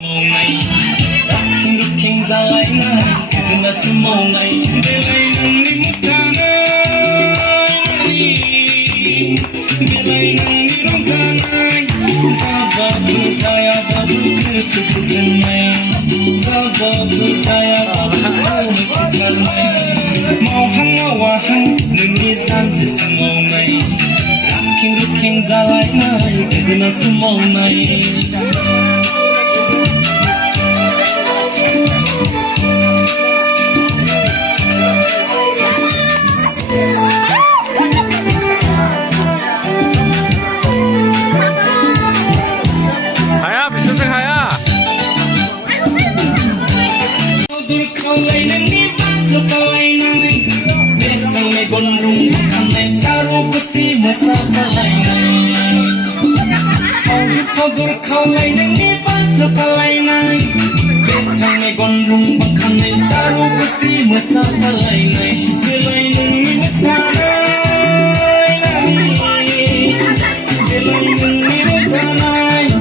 Looking zalina, kena semongai, belai nangni musana, belai nangni romzanai, sababu saya babu kesezenai, sababu saya babu semuanya, mau hang wahang nangni santi semongai, looking zalina, kena semongai. Gondrung kanai saru gusti masa kalainai Kaudur kalainai ni paslo kalainai Besang me gondrung kanai saru gusti masa kalainai Belainai ni masanai Belainai ni rozanai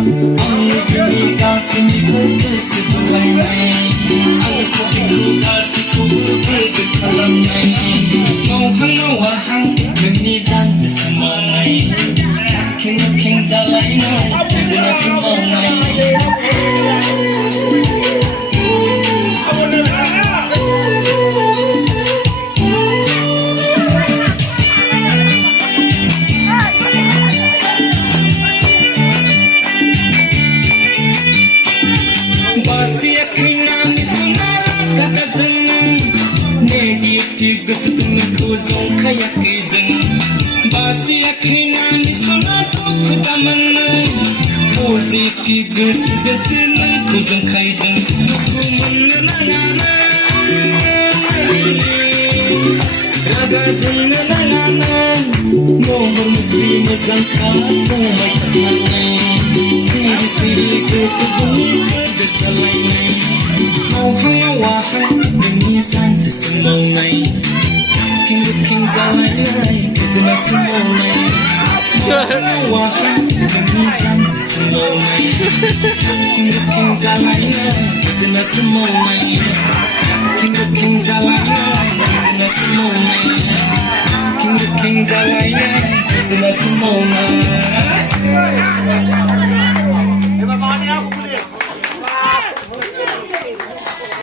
Angku bini kasih ni kutus kalainai Angku bini kasih kutus kalainai Mau wahang demi zanzi semangai Looking zalaina kena semangai Basi akhirnya ni sunara kata zengai Negatif kesezengan zong kaya kizeng basi akhirnya ni sonatu kudamanai positif kesezen senang kuzeng kaideng ku menenangana raga zenenangana nomor muslim zangka somai katanai siri kesezen kedet salainai mau hang wahang demi santi semongai Looking zalainai kena semongai mau wahang demi santi semongai Looking zalainai kena semongai Looking zalainai